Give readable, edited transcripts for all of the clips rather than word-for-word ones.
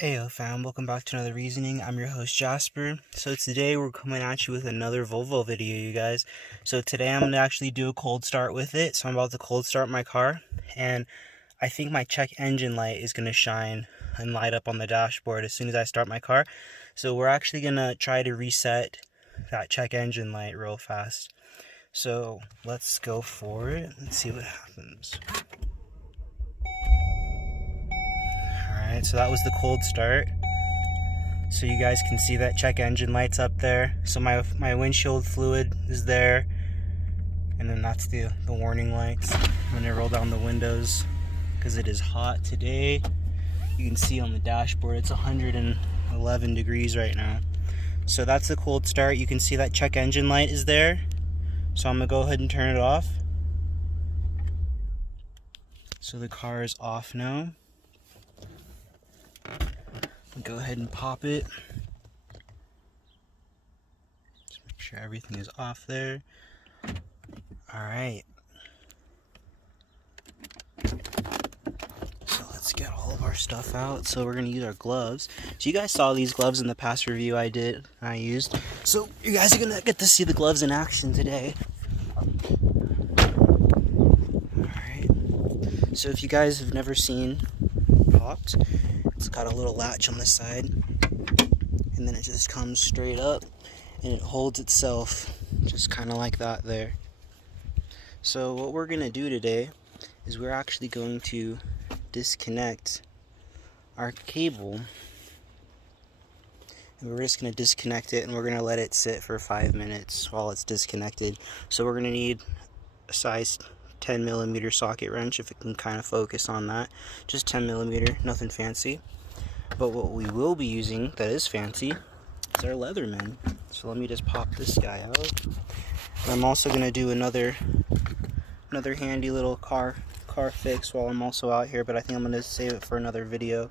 Heyo fam, welcome back to another reasoning. I'm your host Jasper. So today we're coming at you with another Volvo video, you guys. So today I'm going to actually do a cold start with it. So I'm about to cold start my car, and I think my check engine light is going to shine and light up on the dashboard as soon as I start my car. So we're actually going to try to reset that check engine light real fast. So let's go for it and see what happens. Alright, so that was the cold start. So you guys can see that check engine light's up there. So my windshield fluid is there. And then that's the warning lights. I'm gonna roll down the windows because it is hot today. You can see on the dashboard it's 111 degrees right now. So that's the cold start. You can see that check engine light is there. So I'm gonna go ahead and turn it off. So the car is off now. Go ahead and pop it. Just make sure everything is off there. Alright. So let's get all of our stuff out. So we're going to use our gloves. So you guys saw these gloves in the past review I used. So you guys are going to get to see the gloves in action today. Alright. So if you guys have never seen popped, it's got a little latch on the side, and then it just comes straight up and it holds itself just kind of like that there. So what we're going to do today is we're actually going to disconnect our cable, and we're just going to disconnect it and we're going to let it sit for 5 minutes while it's disconnected. So we're going to need a size 10mm socket wrench if it can kind of focus on that. Just 10mm, nothing fancy. But what we will be using that is fancy is our Leatherman. So let me just pop this guy out. And I'm also going to do another handy little car fix while I'm also out here, but I think I'm going to save it for another video.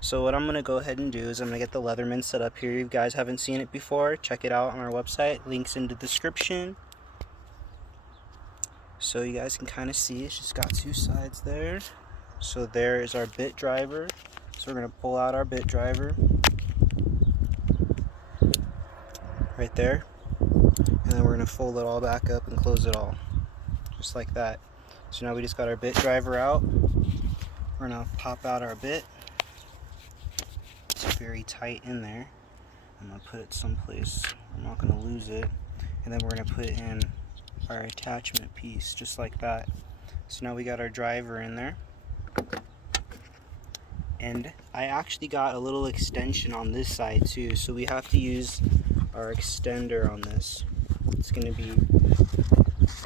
So what I'm going to go ahead and do is I'm going to get the Leatherman set up here. If you guys haven't seen it before, check it out on our website. Links in the description. So you guys can kind of see it's just got two sides there. So there is our bit driver. So we're going to pull out our bit driver right there, and then we're going to fold it all back up and close it all just like that. So now we just got our bit driver out. We're going to pop out our bit. It's very tight in there. I'm going to put it someplace I'm not going to lose it, and then we're going to put in our attachment piece just like that. So now we got our driver in there, and I actually got a little extension on this side too, so we have to use our extender on this. It's going to be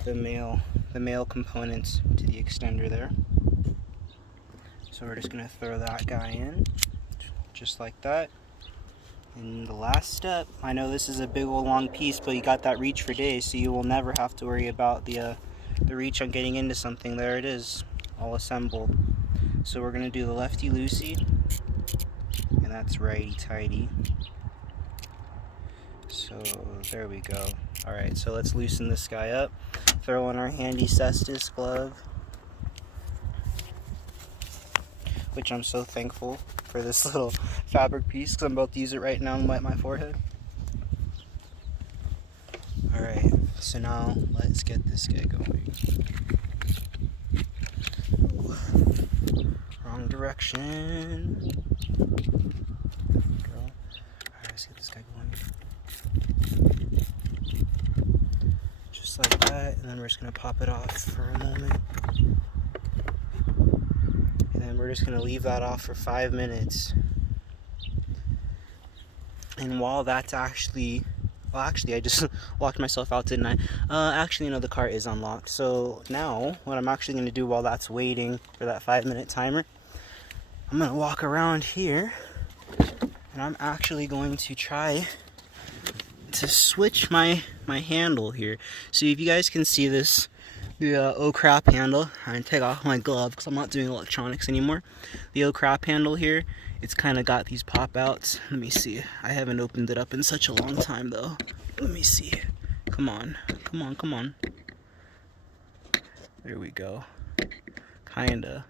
the male components to the extender there. So we're just going to throw that guy in just like that. And the last step, I know this is a big old long piece, but you got that reach for days, so you will never have to worry about the reach on getting into something. There it is, all assembled. So we're going to do the lefty loosey, and that's righty tighty. So there we go. Alright, so let's loosen this guy up. Throw in our handy Cestus glove, which I'm so thankful for this little fabric piece because I'm about to use it right now and wet my forehead. Alright, so now let's get this guy going. Ooh. Wrong direction. Go. Alright, let's get this guy going. Just like that, and then we're just going to pop it off for a moment. And then we're just going to leave that off for 5 minutes. And while that's actually I just locked myself out, didn't I? Actually, no, the car is unlocked. So now, what I'm actually going to do while that's waiting for that 5-minute timer, I'm going to walk around here, and I'm actually going to try to switch my handle here. So if you guys can see this, the oh crap handle, I'm going to take off my glove because I'm not doing electronics anymore. The oh crap handle here, it's kind of got these pop outs. Let me see. I haven't opened it up in such a long time though. Let me see. Come on. Come on, come on. There we go. Kinda.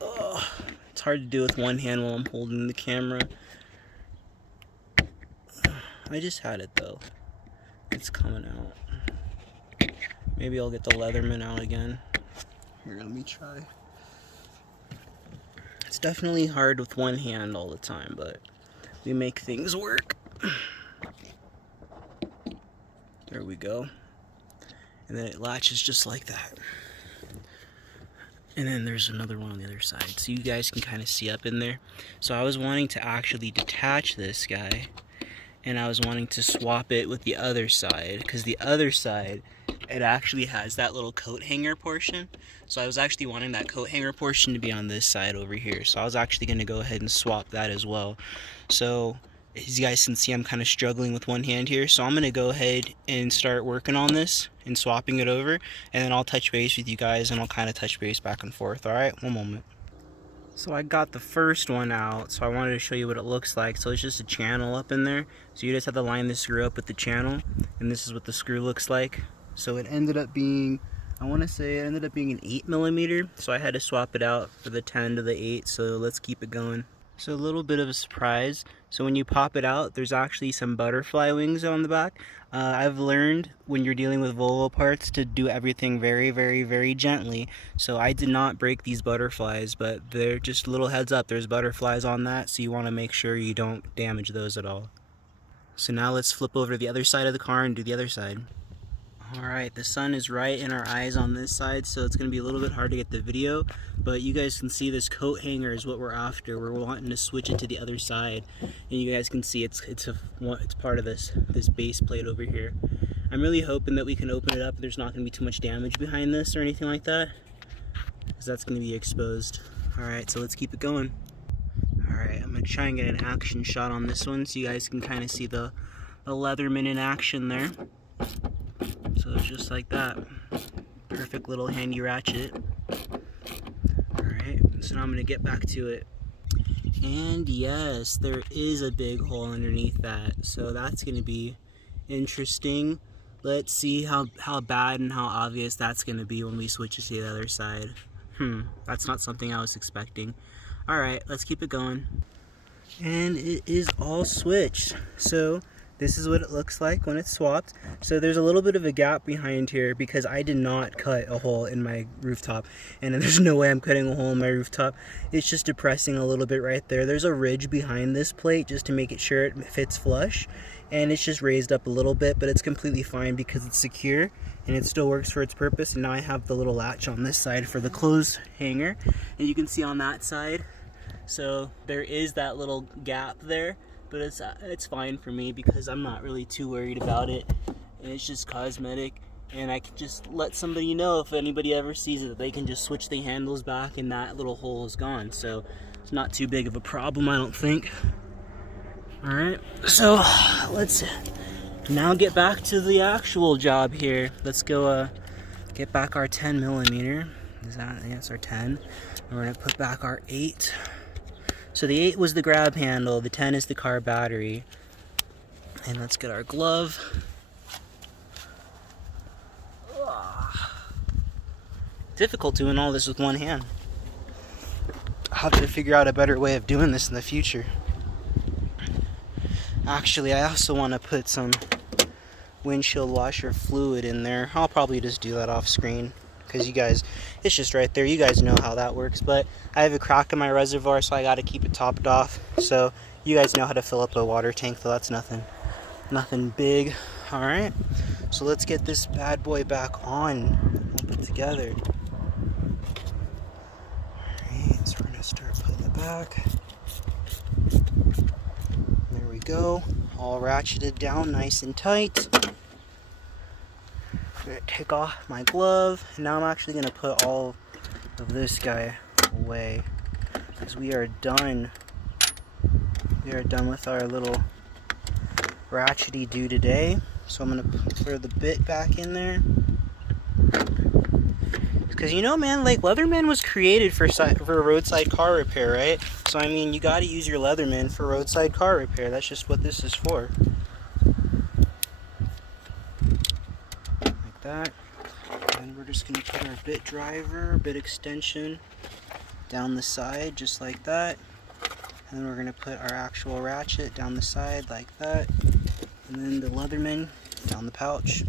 Oh, it's hard to do with one hand while I'm holding the camera. I just had it though. It's coming out. Maybe I'll get the Leatherman out again. Here, let me try. It's definitely hard with one hand all the time, but we make things work. There we go. And then it latches just like that. And then there's another one on the other side, so you guys can kind of see up in there. So I was wanting to actually detach this guy, and I was wanting to swap it with the other side, because the other side, it actually has that little coat hanger portion. So I was actually wanting that coat hanger portion to be on this side over here. So I was actually going to go ahead and swap that as well. So as you guys can see, I'm kind of struggling with one hand here. So I'm going to go ahead and start working on this and swapping it over. And then I'll touch base with you guys, and I'll kind of touch base back and forth. Alright, one moment. So I got the first one out, so I wanted to show you what it looks like. So it's just a channel up in there. So you just have to line this screw up with the channel. And this is what the screw looks like. So it ended up being, I want to say it ended up being an 8mm. So I had to swap it out for the 10 to the 8. So let's keep it going. So a little bit of a surprise. So when you pop it out, there's actually some butterfly wings on the back. I've learned when you're dealing with Volvo parts to do everything very, very, very gently. So I did not break these butterflies, but they're just a little heads up. There's butterflies on that, so you want to make sure you don't damage those at all. So now let's flip over to the other side of the car and do the other side. Alright, the sun is right in our eyes on this side, so it's going to be a little bit hard to get the video, but you guys can see this coat hanger is what we're after. We're wanting to switch it to the other side, and you guys can see it's part of this base plate over here. I'm really hoping that we can open it up. There's not going to be too much damage behind this or anything like that, because that's going to be exposed. Alright, so let's keep it going. Alright, I'm going to try and get an action shot on this one so you guys can kind of see the Leatherman in action there. So it's just like that. Perfect little handy ratchet. Alright, so now I'm going to get back to it. And yes, there is a big hole underneath that. So that's going to be interesting. Let's see how bad and how obvious that's going to be when we switch it to the other side. That's not something I was expecting. Alright, let's keep it going. And it is all switched. So this is what it looks like when it's swapped. So there's a little bit of a gap behind here because I did not cut a hole in my rooftop. And there's no way I'm cutting a hole in my rooftop. It's just depressing a little bit right there. There's a ridge behind this plate just to make it sure it fits flush. And it's just raised up a little bit, but it's completely fine because it's secure and it still works for its purpose. And now I have the little latch on this side for the clothes hanger. And you can see on that side, so there is that little gap there. But it's fine for me because I'm not really too worried about it, and it's just cosmetic, and I can just let somebody know if anybody ever sees it that they can just switch the handles back and that little hole is gone. So it's not too big of a problem, I don't think. Alright, so let's now get back to the actual job here. Let's go get back our 10mm. Yes, our 10. And we're going to put back our 8. So the 8 was the grab handle, the 10 is the car battery. And let's get our glove. Difficult doing all this with one hand. I'll have to figure out a better way of doing this in the future. Actually, I also want to put some windshield washer fluid in there. I'll probably just do that off screen, because you guys, it's just right there. You guys know how that works. But I have a crack in my reservoir, so I got to keep it topped off. So you guys know how to fill up a water tank, though that's nothing big. All right, so let's get this bad boy back on. We'll put it together. All right, so we're gonna start putting it back. There we go, all ratcheted down nice and tight. I'm gonna take off my glove, and now I'm actually gonna put all of this guy away because we are done. We are done with our little ratchety do today. So I'm gonna throw the bit back in there because, you know, man, like, Leatherman was created for roadside car repair, right? So I mean, you got to use your Leatherman for roadside car repair. That's just what this is for. Like that. And we're just gonna put our bit driver, bit extension down the side just like that. And then we're going to put our actual ratchet down the side like that. And then the Leatherman down the pouch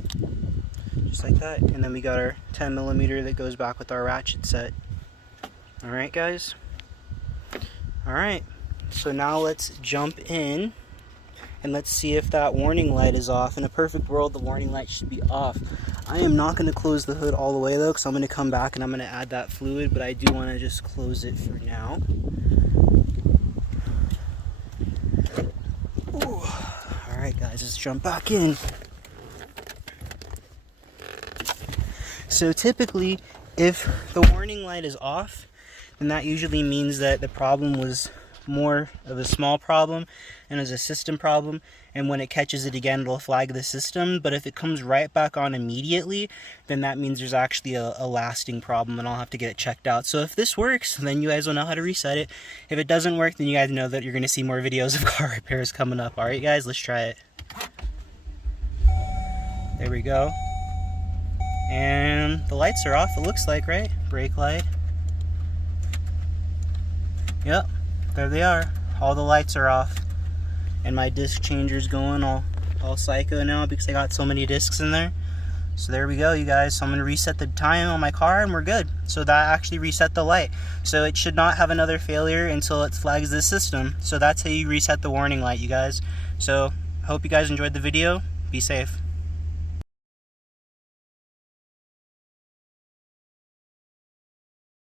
just like that. And then we got our 10mm that goes back with our ratchet set. Alright guys. Alright, so now let's jump in and let's see if that warning light is off. In a perfect world, the warning light should be off. I am not going to close the hood all the way though, because I'm going to come back and I'm going to add that fluid, but I do want to just close it for now. Alright guys, let's jump back in. So typically, if the warning light is off, then that usually means that the problem was more of a small problem and is a system problem, and when it catches it again, it'll flag the system. But if it comes right back on immediately, then that means there's actually a lasting problem and I'll have to get it checked out. So if this works, then you guys will know how to reset it. If it doesn't work, then you guys know that you're going to see more videos of car repairs coming up. Alright guys, let's try it. There we go. And the lights are off, it looks like, right? Brake light. Yep, there they are. All the lights are off. And my disc changer's going all psycho now because I got so many discs in there. So there we go, you guys. So I'm going to reset the time on my car and we're good. So that actually reset the light. So it should not have another failure until it flags the system. So that's how you reset the warning light, you guys. So I hope you guys enjoyed the video. Be safe.